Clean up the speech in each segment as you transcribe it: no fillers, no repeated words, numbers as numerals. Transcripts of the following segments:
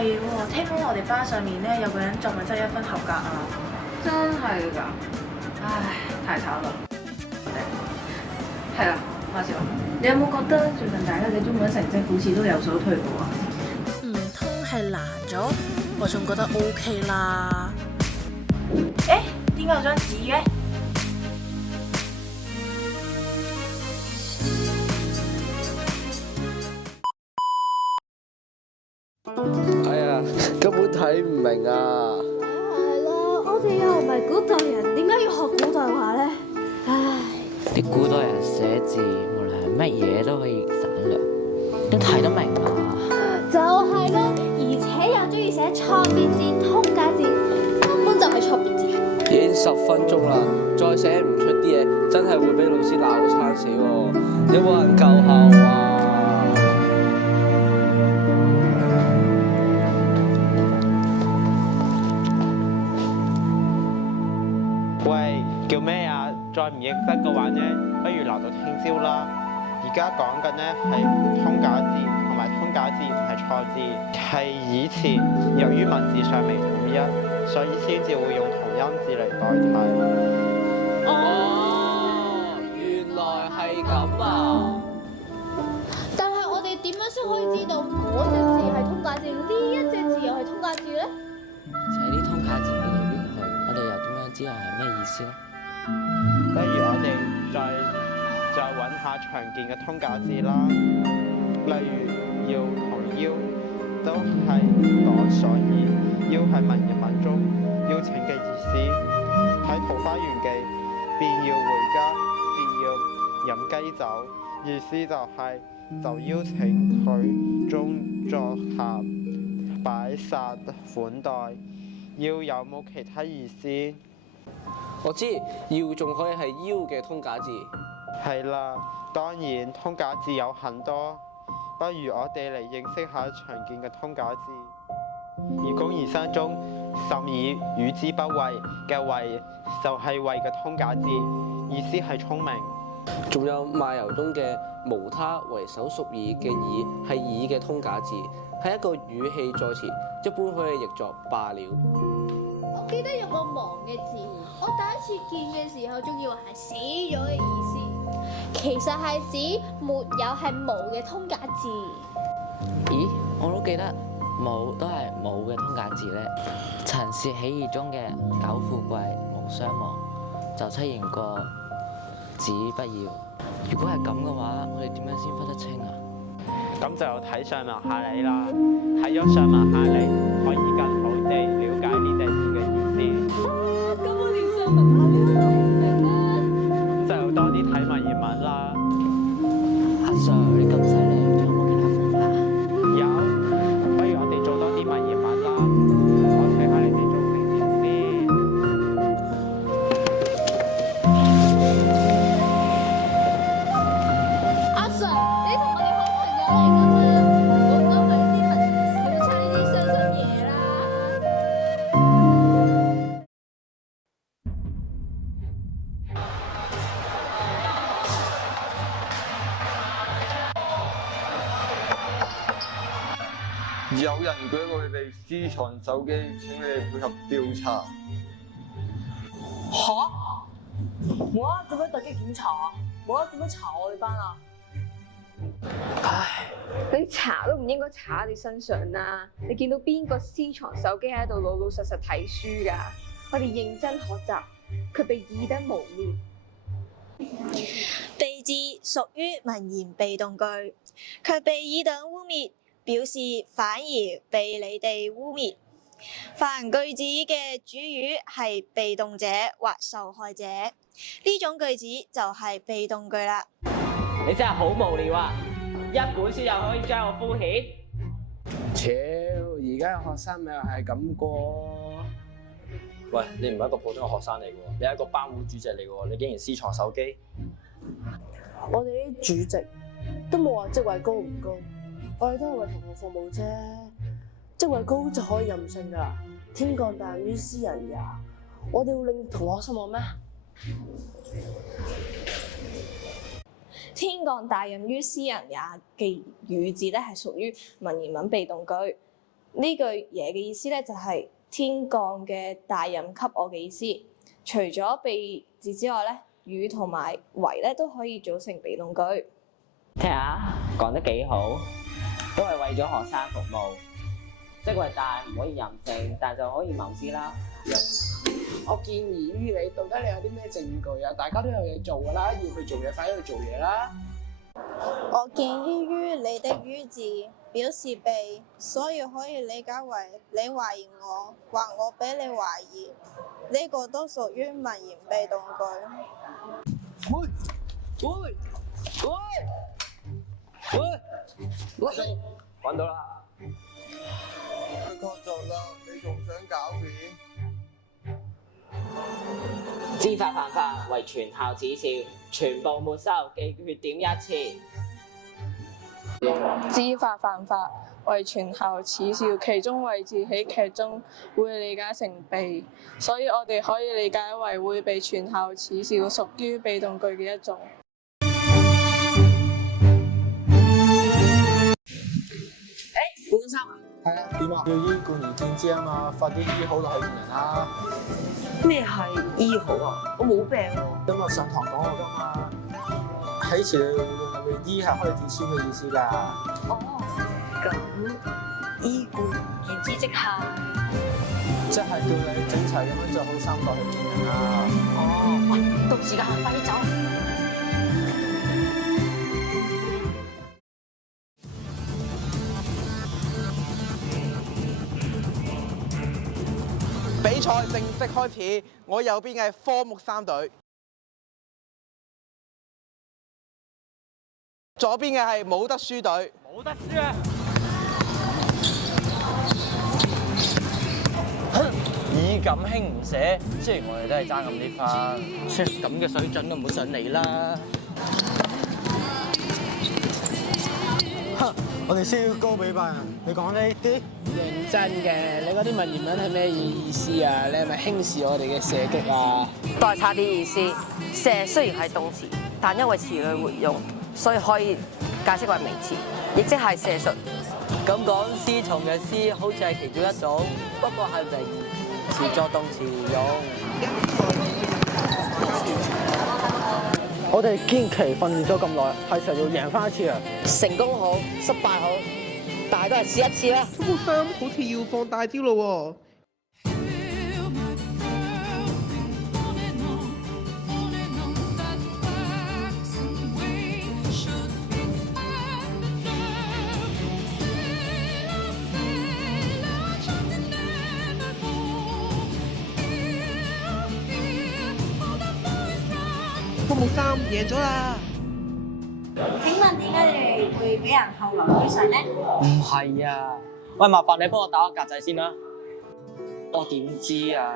係喎，聽講我哋班上面咧有個人作文真係1分合格啊！真係㗎，唉，太慘啦！係啦，話時話，你有冇覺得最近大家嘅中文成績好似都有所退步啊？唔通係難咗？我仲覺得 OK 啦。誒，點解有張紙嘅？哎呀，根本睇唔明啊！係啦，我哋又唔係古代人，點解要學古代話咧？唉，啲古代人寫字，無論係乜嘢都可以省略，都睇得明啊！就係咯，而且又中意寫錯別字、通假字，根本就係錯別字。已經10分鐘啦，再寫唔出啲嘢，真係會俾老師鬧餐死喎！有冇人救下我啊？喂，叫咩啊？再唔認得嘅話呢，不如留到聽朝啦。而家講緊呢係通假字同埋通假字係錯字，係以前由於文字上未統一，所以先至會用同音字嚟代替。哦，原來係咁啊！但係我哋點樣先可以知道嗰隻字係通假字，呢一隻字又係通假字咧？而且啲通假字變嚟變去，我哋又點樣知道係咩意思呢？不如我哋再揾下常見嘅通假字啦，例如要同邀都係講所以，邀係文言文中邀請嘅意思。喺《桃花源記》便要回家，便要飲雞酒，意思就邀請佢中作客擺撒款待。要有冇其他意思？我知，要仲可以係腰嘅通假字。係啦，當然通假字有很多，不如我哋嚟認識下常見嘅通假字。而公兒山中甚以與之不畏嘅畏就係畏嘅通假字，意思係聰明。仲有賣油東嘅無他為手屬耳嘅耳係耳嘅通假字，係一個語氣助詞，一般可以譯作罷了。我記得有個忘嘅字，我第一次見嘅時候仲以為係死咗嘅意思，其實係指沒有係無嘅通假字。咦，我都記得冇都係冇嘅通假字咧。陳氏起義中嘅苟富貴無相忘就出現過子不要。如果係咁嘅話，我哋點樣先分得清啊？咁就睇上文下理啦，睇咗上文下理，可以更好地了解呢隻字嘅意思。咁我連上文下理都唔明啊！就多啲睇文言文啦。阿 Sir，你咁犀利，仲有冇其他方法啊？有，不如我哋做多啲文言文啦。我睇下你哋做成點先。阿 Sir，你同我哋好朋友嚟㗎嘛，唔好講埋呢啲文言小差呢啲傷心嘢啦。有人舉過你哋私藏手機，請你哋配合調查。吓？冇啊！做咩突擊檢查啊？冇啊！點樣查我哋班啊？唉，你查都唔應該查喺你身上啦！你見到邊個私藏手機喺度老老實實睇書㗎？我哋認真學習，佢被以德污衊。被字屬於文言被動句，卻被以等污衊，表示反而被你哋污衊。凡句子嘅主語係被動者或受害者，呢種句子就係被動句啦。你真係好無聊啊！一本書又可以將我敷衍。超，而家嘅學生咪又係咁過。喂，你唔係一個普通嘅學生嚟嘅喎，你係一個班會主席嚟嘅喎，你竟然私藏手機？我哋啲主席都冇話職位高唔高，我哋都係為同學服務啫。職位高就可以任性㗎，天降大任於斯人也。我哋會令同學失望咩？天降大任於斯人也嘅語字咧係屬於文言文被動句，呢句嘢嘅意思咧就係天降嘅大任給我嘅意思。除咗被字之外咧，與同埋為咧都可以組成被動句。聽下，講得幾好，都係為咗學生服務。職位大唔可以任性，但就可以謀之啦。我建議於你，到底你有啲咩證據啊？大家都有嘢做㗎啦，要去做嘢，快啲去做嘢啦。我建議於你的於字表示被，所以可以理解為你懷疑我，或我俾你懷疑，呢個都屬於文言被動句。喂！揾到啦！佢確鑿啦，你仲想狡辯？知法犯法，為全校恥笑，全部沒收，記缺點1次。知法犯法，為全校恥笑，其中為字喺劇中會理解成被，所以我哋可以理解為會被全校恥笑，屬於被動句嘅一種。半生啊？係啊，點啊？要醫貫而見之啊嘛，快啲醫好落去見人啦。咩係醫好啊？我冇病喎。今日上堂講過㗎嘛，喺詞語入面醫係開字簽嘅意思㗎。哦，咁醫貫而見之即係即係叫你整齊咁樣着好衫落去見人啦。哦，喂，到時間快啲走。比賽正式開始，我右邊嘅科目3隊，左邊嘅係冇得輸隊。冇得輸啊！以咁輕唔捨，雖然我哋都係爭咁啲分，咁嘅水準都唔好上嚟啦。我哋先要高比班人，你講呢啲認真嘅，你嗰啲文言文係咩意思啊？你係咪輕視我哋嘅射擊啊？都係差啲意思。射雖然係動詞，但因為詞語活用，所以可以解釋為名詞，亦即係射術。咁講師從嘅師好似係其中一種，不過係名詞作動詞用。我哋堅持訓練咗咁耐，係時候要贏翻一次啊！成功好，失敗好，但係都係試一次啦。科目3好似要放大招咯喎！科目3贏咗啦！請問點解你哋會俾人後來居上呢？唔係啊，喂，麻煩你幫我打個格仔先啦。我點知啊？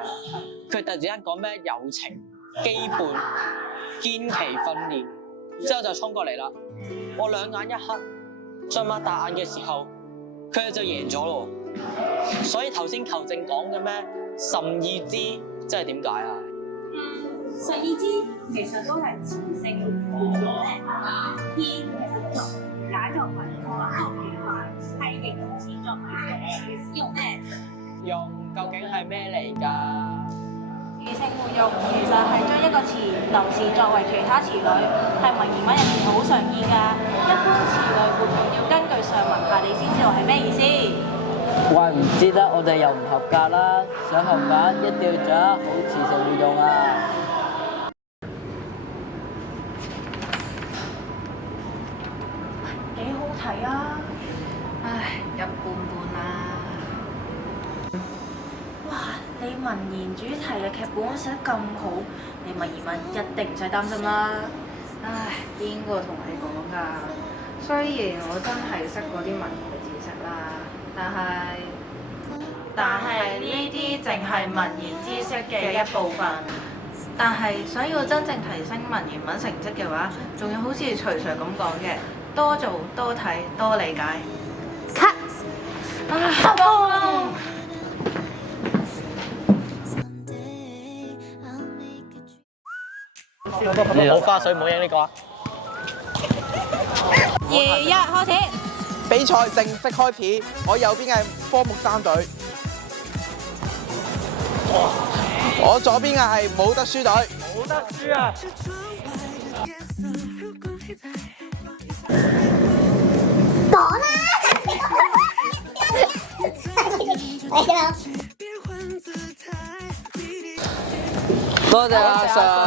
佢突然之間講咩友情、基本、堅期訓練，之後就衝過嚟啦。我兩眼一黑，再擘大眼嘅時候，佢哋就贏咗咯。所以頭先求證講嘅咩甚意之，即係點解啊？甚意之其實都係詞性偏解作為多語化，係形容詞作為用咩？用究竟係咩嚟㗎？詞性活用其實係將一個詞臨時作為其他詞類，係文言文入面好常見㗎。一般詞類活用要根據上文下理先知道係咩意思。怪唔知得我哋又唔合格啦！想合格一定要掌握好詞性活用啊！幾好睇啊！唉，一般般啦。哇！你文言主題嘅劇本寫得咁好，你文言文一定唔使擔心啦。唉，邊個同你講㗎？雖然我真係識嗰啲文言知識啦，但係呢啲淨係文言知識嘅一部分。但係想要真正提升文言文成績嘅話，仲要好似徐 Sir 咁講嘅，多做、多睇、多理解。cut，收工。冇花水，唔好影呢個啊2、1，開始。比賽正式開始，我右邊嘅科目3隊。我左邊嘅係冇得輸隊。冇得輸啊！講啦！多謝阿 Sir。